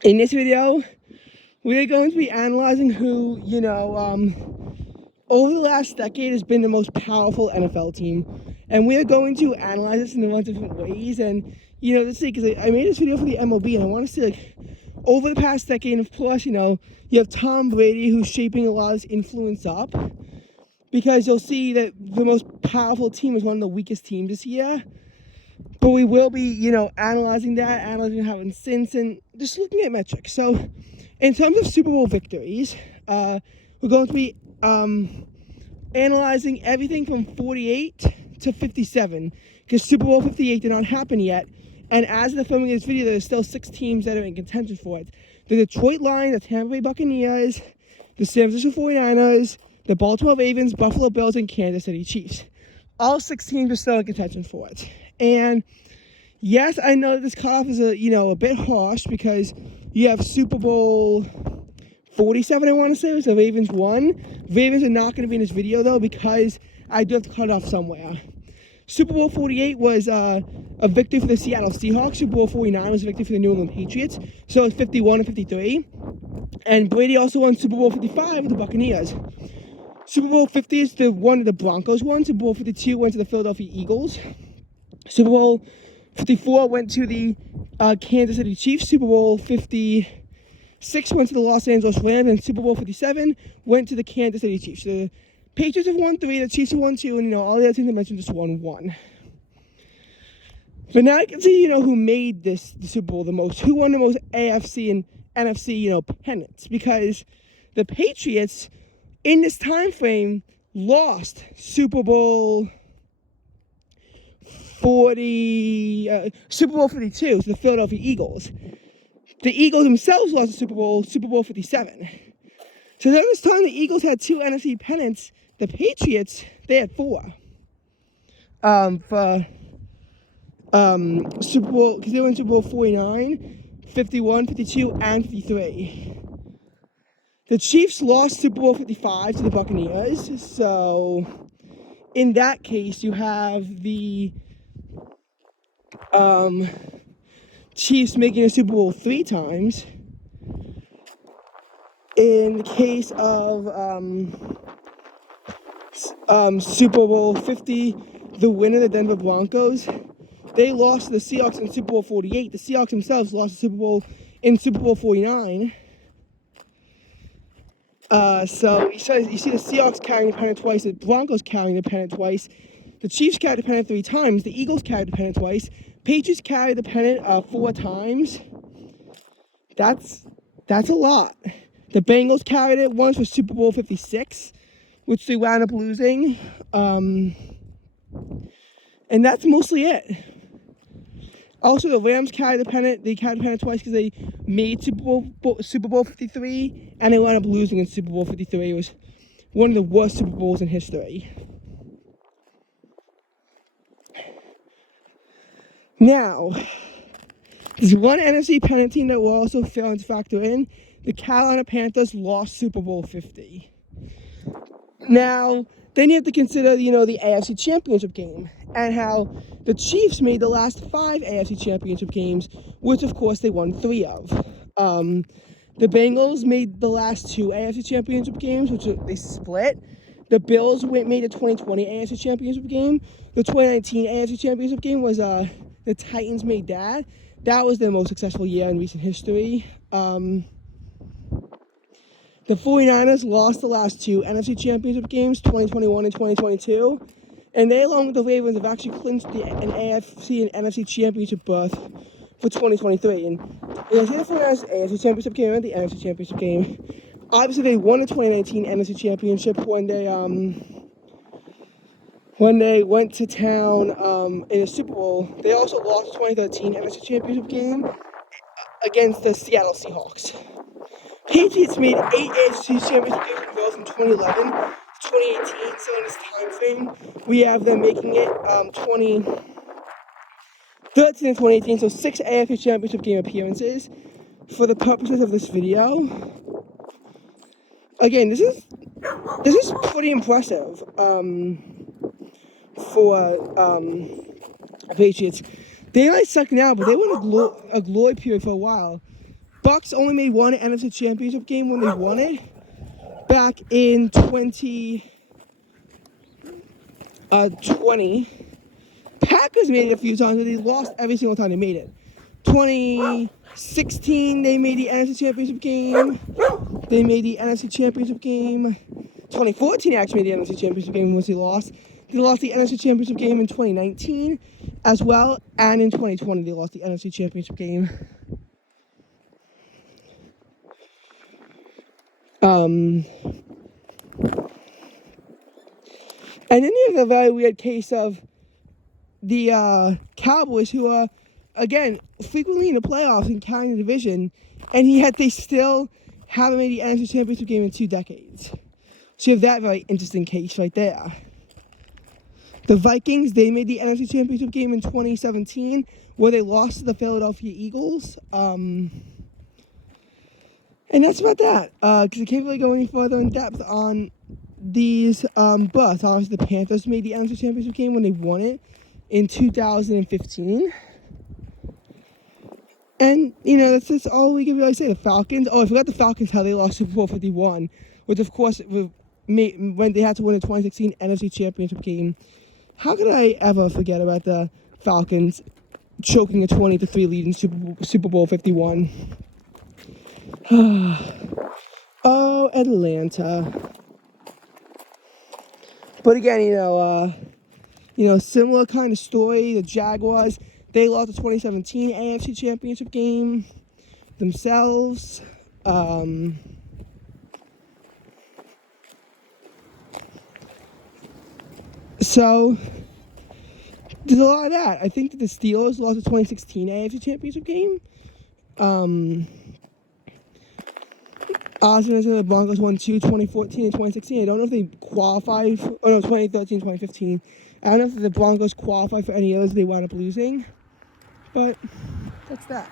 In this video, we're going to be analyzing who, over the last decade has been the most powerful NFL team. And we're going to analyze this in a bunch of different ways. And, let's see, because I made this video for the MLB, and I want to see, over the past decade, and of course, you have Tom Brady, who's shaping a lot of this influence up. Because you'll see that the most powerful team is one of the weakest teams this year. But we will be, analyzing how it's been since, and just looking at metrics. So, in terms of Super Bowl victories, we're going to be analyzing everything from 48 to 57, because Super Bowl 58 did not happen yet. And as of the filming of this video, there's still 6 teams that are in contention for it. The Detroit Lions, the Tampa Bay Buccaneers, the San Francisco 49ers, the Baltimore Ravens, Buffalo Bills, and Kansas City Chiefs. All 6 teams are still in contention for it. And yes, I know this cutoff is a bit harsh, because you have Super Bowl 47, I want to say, was the Ravens won. Ravens are not going to be in this video, though, because I do have to cut it off somewhere. Super Bowl 48 was a victory for the Seattle Seahawks. Super Bowl 49 was a victory for the New England Patriots. So it's 51 and 53. And Brady also won Super Bowl 55 with the Buccaneers. Super Bowl 50 is the one that the Broncos won. Super Bowl 52 went to the Philadelphia Eagles. Super Bowl 54 went to the Kansas City Chiefs. Super Bowl 56 went to the Los Angeles Rams, and Super Bowl 57 went to the Kansas City Chiefs. The Patriots have won 3, the Chiefs have won 2, and all the other teams I mentioned just won 1. But now I can see, who made the Super Bowl the most, who won the most AFC and NFC, pennants, because the Patriots in this time frame lost Super Bowl 52 to the Philadelphia Eagles. The Eagles themselves lost the Super Bowl 57. So during this time, the Eagles had 2 NFC pennants. The Patriots, they had 4. For Super Bowl, because they won Super Bowl 49, 51, 52, and 53. The Chiefs lost Super Bowl 55 to the Buccaneers. So in that case, you have the Chiefs making a Super Bowl 3 times. In the case of Super Bowl 50, the winner, the Denver Broncos, they lost to the Seahawks in Super Bowl 48. The Seahawks themselves lost the Super Bowl in Super Bowl 49. So you see the Seahawks carrying the pennant twice, the Broncos carrying the pennant twice, the Chiefs carried the pennant 3 times, the Eagles carried the pennant twice, Patriots carried the pennant 4 times. That's a lot. The Bengals carried it once for Super Bowl 56, which they wound up losing. And that's mostly it. Also, the Rams carried the pennant. They carried the pennant twice because they made Super Bowl 53, and they wound up losing in Super Bowl 53. It was one of the worst Super Bowls in history. Now, there's one NFC pennant team that we're also failing to factor in. The Carolina Panthers lost Super Bowl 50. Now, then you have to consider, the AFC Championship game, and how the Chiefs made the last 5 AFC Championship games, which of course they won 3 of. The Bengals made the last 2 AFC Championship games, which they split. The Bills made the 2020 AFC Championship game. The 2019 AFC Championship game was the Titans made that. That was their most successful year in recent history. The 49ers lost the last 2 NFC Championship games, 2021 and 2022. And they, along with the Ravens, have actually clinched an AFC and NFC Championship berth for 2023. And you see the 49ers AFC Championship game and the NFC Championship game. Obviously, they won the 2019 NFC Championship when they went to town in the Super Bowl. They also lost the 2013 NFC Championship game against the Seattle Seahawks. Patriots made 8 AFC Championship games in a row from 2011 to 2018. So in this time frame, we have them making it 2013 and 2018. So 6 AFC Championship game appearances. For the purposes of this video, again, this is pretty impressive for Patriots. They might suck now, but they won a glory period for a while. Bucks only made one NFC Championship game when they won it back in 2020. Packers made it a few times, but they lost every single time they made it. 2016, they made the NFC Championship game. They made the NFC Championship game. 2014 actually made the NFC Championship game once they lost. They lost the NFC Championship game in 2019 as well, and in 2020 they lost the NFC Championship game. And then you have a very weird case of the Cowboys, who are, again, frequently in the playoffs and carrying the division, and yet they still haven't made the NFC Championship game in 2 decades. So you have that very interesting case right there. The Vikings, they made the NFC Championship game in 2017, where they lost to the Philadelphia Eagles. And that's about that, because I can't really go any further in depth on these, but obviously the Panthers made the NFC Championship game when they won it in 2015. And, that's just all we can really say. The Falcons, I forgot the Falcons, how they lost Super Bowl 51, which of course, when they had to win the 2016 NFC Championship game. How could I ever forget about the Falcons choking a 20-3 lead in Super Bowl 51? Oh, Atlanta. But again, similar kind of story. The Jaguars, they lost the 2017 AFC Championship game themselves. So there's a lot of that. I think that the Steelers lost the 2016 AFC Championship game. The Broncos won 2014 and 2016. I don't know if they qualified 2013, 2015. I don't know if the Broncos qualified for any others they wound up losing. But that's that.